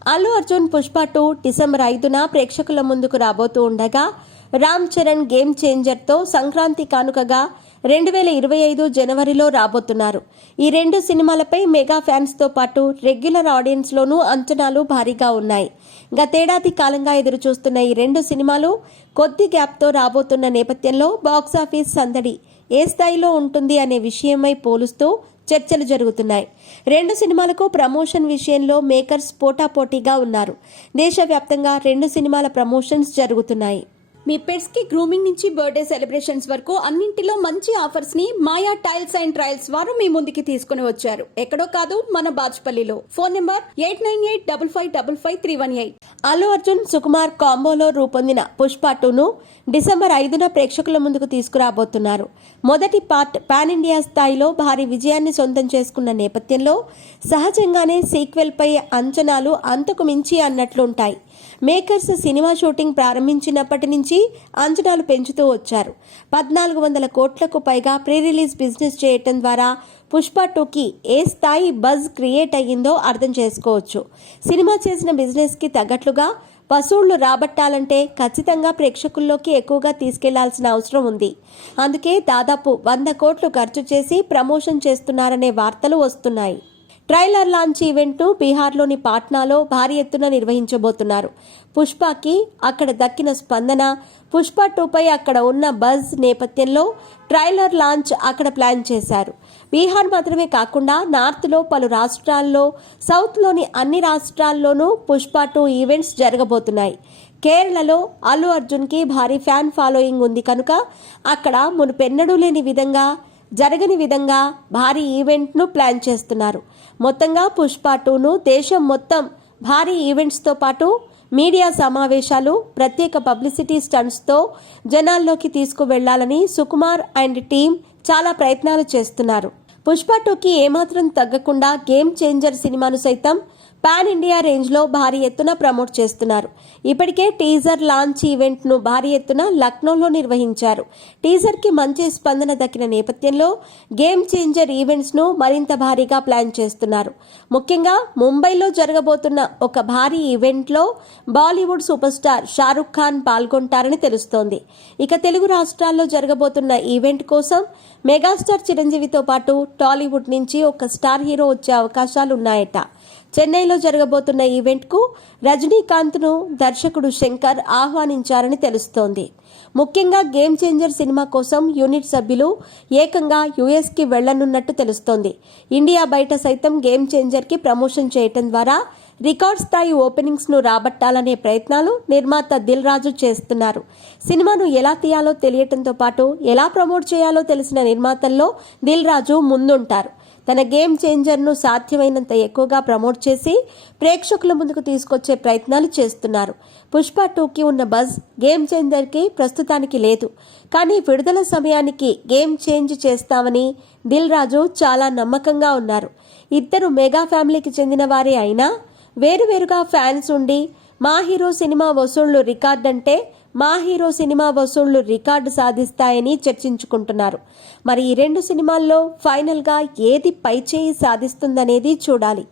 Allu Arjun Pushpa 2 December 5న ప్రేక్షకుల ముందుకు రాబోతూ ఉండగా రామ్ చరణ్ గేమ్ చేంజర్తో సంక్రాంతి కానుకగా 2025 జనవరిలో రాబోతున్నారు. ఈ రెండు సినిమాలపై మెగా ఫ్యాన్స్తో పాటు రెగ్యులర్ ఆడియన్స్లోనూ అంచనాలు భారీగా ఉన్నాయి. గతేడాది కాలంగా ఎదురుచూస్తున్న ఈ రెండు సినిమాలు కొద్ది గ్యాప్తో రాబోతున్న నేపథ్యంలో బాక్సాఫీస్ సందడి ఏ స్థాయిలో ఉంటుంది అనే విషయమై పోలుస్తూ చర్చలు జరుగుతున్నాయి. రెండు సినిమాలకు ప్రమోషన్ విషయంలో మేకర్స్ పోటాపోటీగా ఉన్నారు. దేశవ్యాప్తంగా రెండు సినిమాల ప్రమోషన్స్ జరుగుతున్నాయి. మీ పెట్స్ కి గ్రూమింగ్ నుంచి బర్త్డే సెలబ్రేషన్స్ వరకు అన్నింటిలో మంచి ఆఫర్స్ ని మాయా టైల్స్ అండ్ ట్రయల్స్ వారు మీ ముందుకి తీసుకుని వచ్చారు. ఎక్కడో కాదు, మన బాజ్పల్లిలో. Phone number 8985555318. అల్లు అర్జున్ సుకుమార్ కాంబోలో రూపొందిన పుష్ప 2ను డిసెంబర్ 5న ప్రేక్షకుల ముందుకు తీసుకురాబోతున్నారు. మొదటి పార్ట్ పాన్ ఇండియా స్థాయిలో భారీ విజయాన్ని సొంతం చేసుకున్న నేపథ్యంలో సహజంగానే సీక్వెల్ పై అంచనాలు అంతకు మించి అన్నట్లుంటాయి. మేకర్స్ సినిమా షూటింగ్ ప్రారంభించినప్పటి నుంచి అంచనాలు పెంచుతూ వచ్చారు. 1400 కోట్లకు పైగా ప్రీ రిలీజ్ బిజినెస్ చేయటం ద్వారా పుష్ప 2కి ఏ స్థాయి బజ్ క్రియేట్ అయ్యిందో అర్థం చేసుకోవచ్చు. సినిమా చేసిన బిజినెస్కి తగ్గట్లుగా వసూళ్లు రాబట్టాలంటే ఖచ్చితంగా ప్రేక్షకుల్లోకి ఎక్కువగా తీసుకెళ్లాల్సిన అవసరం ఉంది. అందుకే దాదాపు 100 కోట్లు ఖర్చు చేసి ప్రమోషన్ చేస్తున్నారనే వార్తలు వస్తున్నాయి. ట్రైలర్ లాంచ్ ఈవెంట్ను బీహార్లోని పాట్నాలో భారీ ఎత్తున నిర్వహించబోతున్నారు. పుష్పకి అక్కడ దక్కిన స్పందన, పుష్ప 2పై అక్కడ ఉన్న బజ్ నేపథ్యంలో ట్రైలర్ లాంచ్ అక్కడ ప్లాన్ చేశారు. బీహార్ మాత్రమే కాకుండా నార్త్లో పలు రాష్ట్రాల్లో, సౌత్లోని అన్ని రాష్ట్రాల్లోనూ పుష్ప 2 ఈవెంట్స్ జరగబోతున్నాయి. కేరళలో అల్లు అర్జున్కి భారీ ఫ్యాన్ ఫాలోయింగ్ ఉంది కనుక అక్కడ మునుపెన్నడూ లేని విధంగా, జరగని విధంగా భారీ ఈవెంట్ను ప్లాన్ చేస్తున్నారు. మొత్తంగా పుష్ప 2ను దేశం మొత్తం భారీ ఈవెంట్స్తో పాటు మీడియా సమావేశాలు, ప్రత్యేక పబ్లిసిటీ స్టంట్స్తో జనాల్లోకి తీసుకువెళ్లాలని సుకుమార్ అండ్ టీం చాలా ప్రయత్నాలు చేస్తున్నారు. పుష్ప 2కి ఏమాత్రం తగ్గకుండా గేమ్ చేంజర్ సినిమాను సైతం పాన్ ఇండియా రేంజ్లో భారీ ఎత్తున ప్రమోట్ చేస్తున్నారు. ఇప్పటికే టీజర్ లాంచ్ ఈవెంట్ను భారీ ఎత్తున లక్నోలో నిర్వహించారు. టీజర్కి మంచి స్పందన దక్కిన నేపథ్యంలో గేమ్ చేంజర్ ఈవెంట్స్ను మరింత భారీగా ప్లాన్ చేస్తున్నారు. ముఖ్యంగా ముంబైలో జరగబోతున్న ఒక భారీ ఈవెంట్లో బాలీవుడ్ సూపర్ స్టార్ షారుఖ్ ఖాన్ పాల్గొంటారని తెలుస్తోంది. ఇక తెలుగు రాష్ట్రాల్లో జరగబోతున్న ఈవెంట్ కోసం మెగాస్టార్ చిరంజీవితో పాటు టాలీవుడ్ నుంచి ఒక స్టార్ హీరో వచ్చే అవకాశాలున్నాయట. చెన్నైలో జరగబోతున్న ఈవెంట్కు రజనీకాంత్ను దర్శకుడు శంకర్ ఆహ్వానించారని తెలుస్తోంది. ముఖ్యంగా గేమ్ చేంజర్ సినిమా కోసం యూనిట్ సభ్యులు ఏకంగా యుఎస్కి వెళ్లనున్నట్టు తెలుస్తోంది. ఇండియా బయట సైతం గేమ్ చేంజర్కి ప్రమోషన్ చేయటం ద్వారా రికార్డ్ స్థాయి ఓపెనింగ్స్ను రాబట్టాలనే ప్రయత్నాలు నిర్మాత దిల్ రాజు చేస్తున్నారు. సినిమాను ఎలా తీయాలో తెలియటంతో పాటు ఎలా ప్రమోట్ చేయాలో తెలిసిన నిర్మాతల్లో దిల్ రాజు ముందుంటారు. తన గేమ్ చేంజర్ను సాధ్యమైనంత ఎక్కువగా ప్రమోట్ చేసి ప్రేక్షకుల ముందుకు తీసుకొచ్చే ప్రయత్నాలు చేస్తున్నారు. పుష్ప 2కి ఉన్న బజ్ గేమ్ చేంజర్కి ప్రస్తుతానికి లేదు. కానీ విడుదల సమయానికి గేమ్ చేంజ్ చేస్తామని దిల్ రాజు చాలా నమ్మకంగా ఉన్నారు. ఇద్దరు మెగా ఫ్యామిలీకి చెందిన వారే అయినా వేరువేరుగా ఫ్యాన్స్ ఉండి మా హీరో సినిమా వసూళ్లు రికార్డంటే మా హీరో సినిమా వసూళ్లు రికార్డు సాధిస్తాయని చర్చించుకుంటున్నారు. మరి ఈ రెండు సినిమాల్లో ఫైనల్గా ఏది పైచేయి సాధిస్తుందనేది చూడాలి.